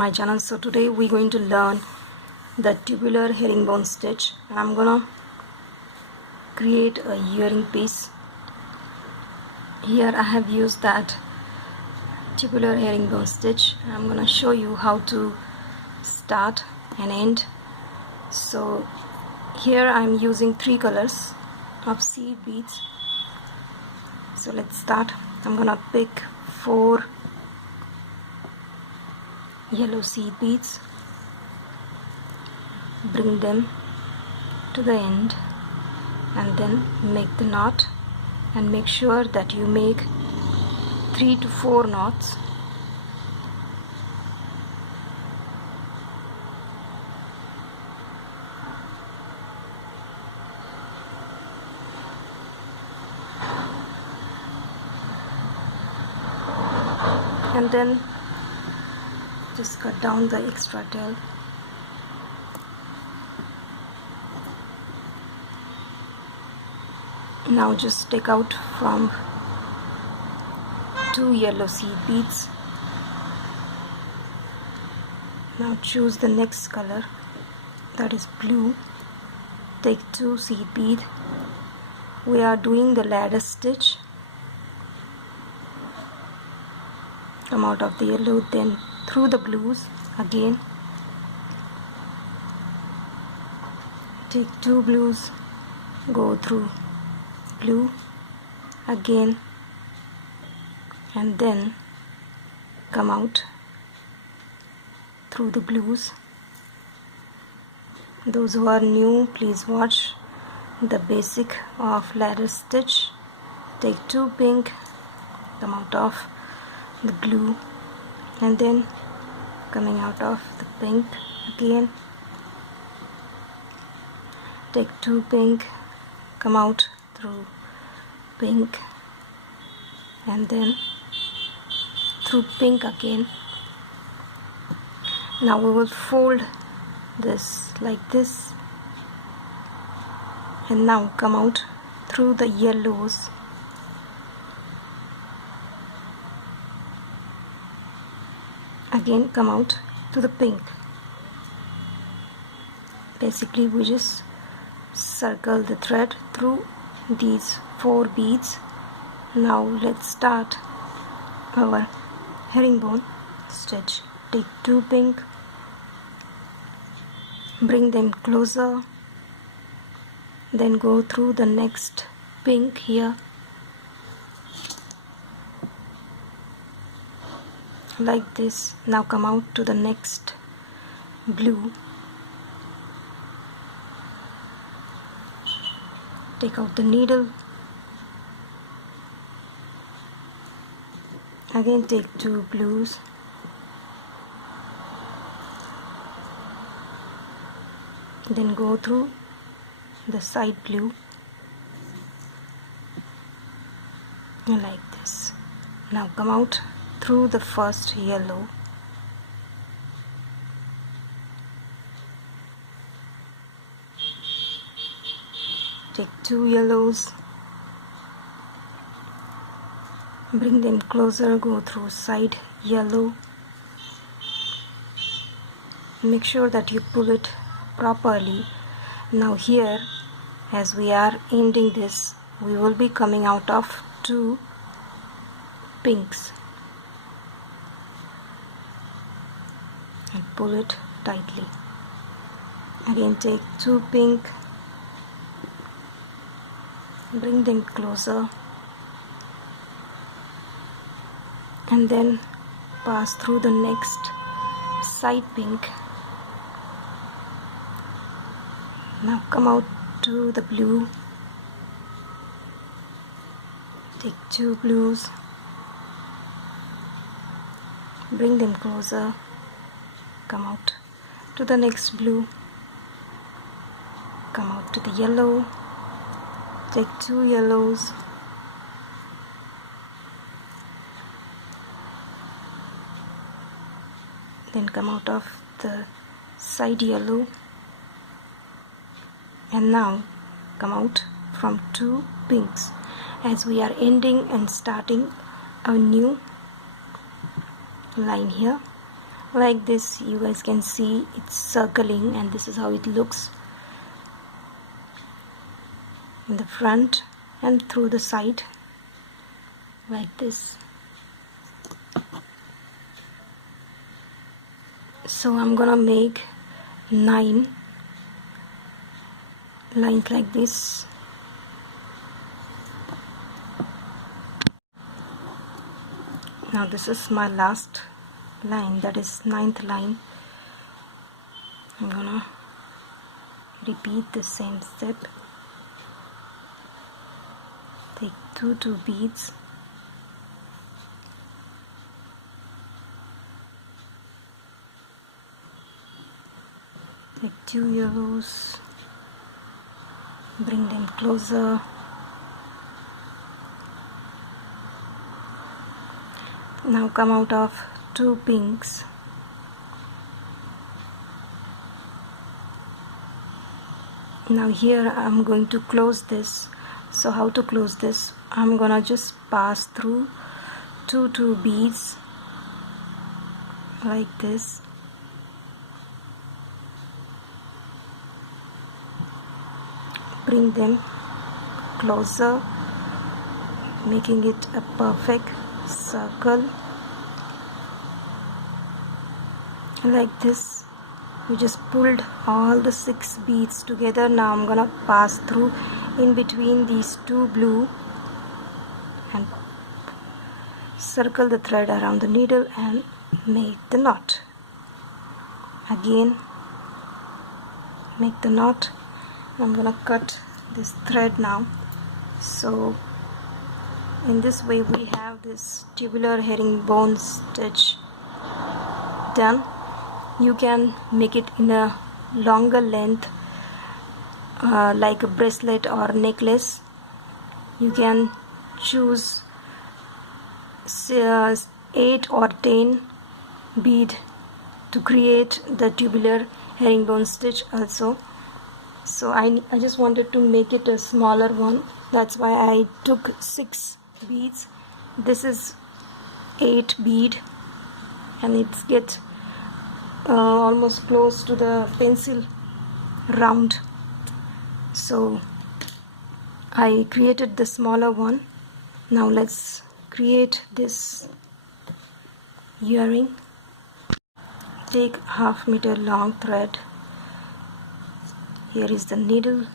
my channel. So today we're going to learn the tubular herringbone stitch. I'm gonna create a earring piece. Here I have used that tubular herringbone stitch. I'm gonna show you how to start and end. So here I'm using 3 colors of seed beads. So let's start. I'm gonna pick 4 yellow seed beads, bring them to the end and then make the knot, and make sure that you make 3 to 4 knots. And then just cut down the extra tail. Now just take out from 2 yellow seed beads. Now choose the next color, that is blue. Take 2 seed bead. We are doing the ladder stitch. Come out of the yellow, then through the blues again. Take 2 blues, go through blue again, and then come out through the blues. Those who are new, please watch the basic of ladder stitch. Take 2 pink, come out of the blue, and then coming out of the pink again. Take 2 pink, come out through pink, and then through pink again. Now we will fold this like this, and now come out through the yellows. Again come out to the pink. Basically we just circle the thread through these 4 beads. Now let's start our herringbone stitch. Take 2 pink, bring them closer, then go through the next pink here like this. Now come out to the next blue. Take out the needle. Again take 2 blues. Then go through the side blue like this. Now come out through the first yellow. Take 2 yellows, bring them closer, go through side yellow. Make sure that you pull it properly. Now here, as we are ending this, we will be coming out of 2 pinks, and pull it tightly. Again take 2 pink, bring them closer, and then pass through the next side pink. Now come out to the blue. Take 2 blues, bring them closer, come out to the next blue, come out to the yellow. Take 2 yellows, then come out of the side yellow, and now come out from 2 pinks, as we are ending and starting a new line here. like this. You guys can see it's circling, and this is how it looks in the front and through the side, like this. So I'm gonna make 9 lines like this. Now this is my last line, that is 9th line. I'm gonna repeat the same step. Take 2 beads, take 2 yellows, bring them closer. Now come out of 2 pinks. Now here I'm going to close this. So how to close this? I'm gonna just pass through 2 beads like this. Bring them closer, making it a perfect circle like this. We just pulled all the 6 beads together. Now I'm gonna pass through in between these 2 blue and circle the thread around the needle and make the knot. Again, make the knot. I'm gonna cut this thread now. So in this way we have this tubular herringbone stitch done. You can make it in a longer length, like a bracelet or necklace. You can choose 8 or 10 bead to create the tubular herringbone stitch also. So I just wanted to make it a smaller one, that's why I took 6 beads. This is 8 bead, and it's get almost close to the pencil round. So I created the smaller one. Now let's create this earring. Take 1/2 meter long thread. Here is the needle.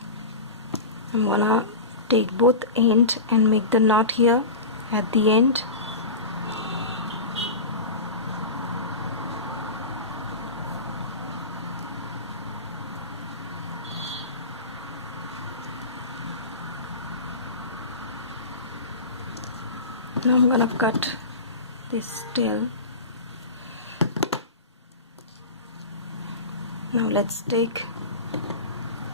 I'm gonna take both ends and make the knot here at the end. Now I'm gonna cut this tail. Now let's take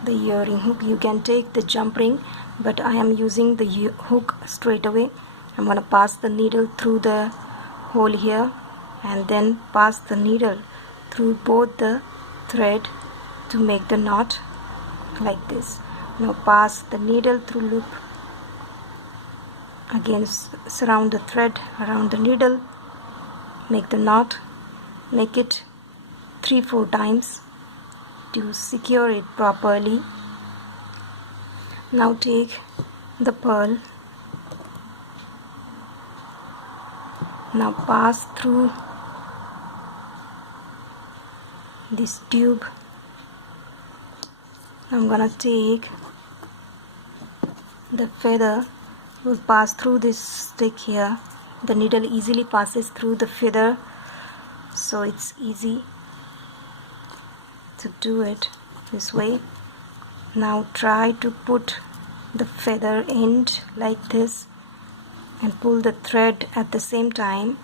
the earring hook. You can take the jump ring, but I am using the hook straight away. I'm gonna pass the needle through the hole here and then pass the needle through both the thread to make the knot like this. Now pass the needle through loop. Again surround the thread around the needle, make the knot, make it 3-4 times to secure it properly. Now take the pearl. Now pass through this tube. I'm gonna take the feather. Will pass through this stick here. The needle easily passes through the feather, so it's easy to do it this way. Now try to put the feather end like this and pull the thread at the same time,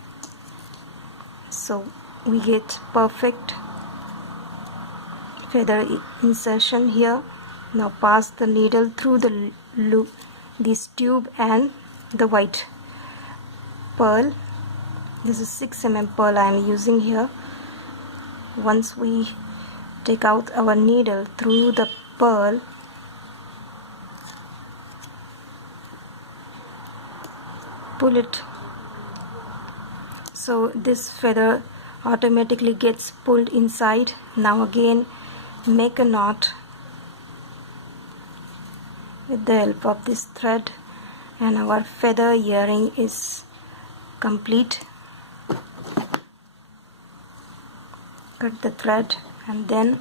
so we get perfect feather insertion here. Now pass the needle through the loop, this tube and the white pearl. This is 6 mm pearl I am using here. Once we take out our needle through the pearl, pull it, so this feather automatically gets pulled inside. Now again make a knot with the help of this thread, and our feather earring is complete. Cut the thread, and then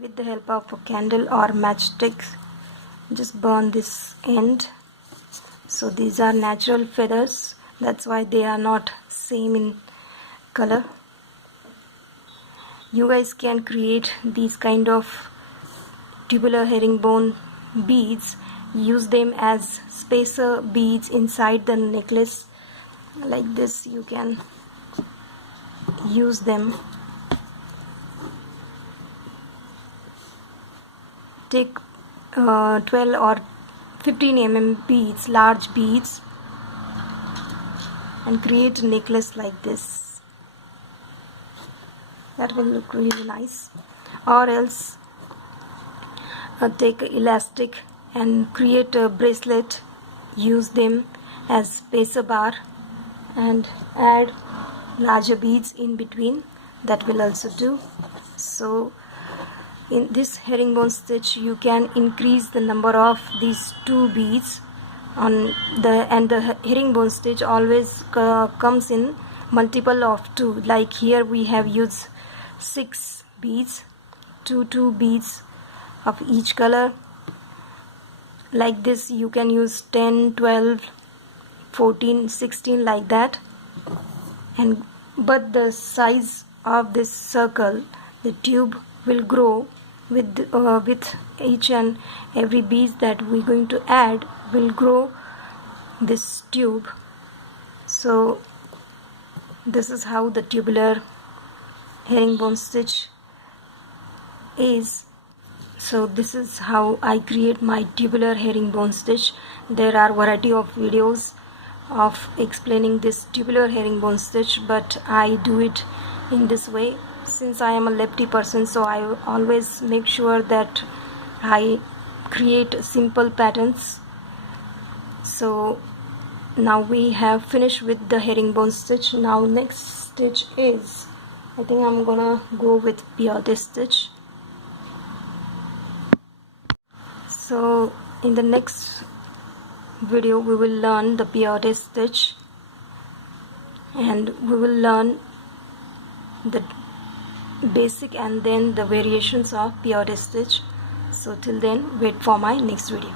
with the help of a candle or matchstick just burn this end. So these are natural feathers, that's why they are not same in color. You guys can create these kind of tubular herringbone beads, use them as spacer beads inside the necklace. Like this you can use them. Take 12 or 15 mm beads, large beads, and create a necklace like this. That will look really nice. Or else take elastic and create a bracelet, use them as spacer bar, and add larger beads in between. That will also do. So in this herringbone stitch you can increase the number of these 2 beads on the, and the herringbone stitch always comes in multiple of 2. Like here we have used 6 beads, 2 beads of each color. Like this you can use 10, 12, 14, 16 like that. And but the size of this circle, the tube, will grow with each and every bead that we're going to add will grow this tube. So this is how the tubular herringbone stitch is. So this is how I create my tubular herringbone stitch. There are variety of videos of explaining this tubular herringbone stitch, but I do it in this way. Since I am a lefty person, so I always make sure that I create simple patterns. So now we have finished with the herringbone stitch. Now next stitch is, I think I'm gonna go with beaded stitch. So in the next video we will learn the beaded stitch, and we will learn the basic and then the variations of beaded stitch. So till then, wait for my next video.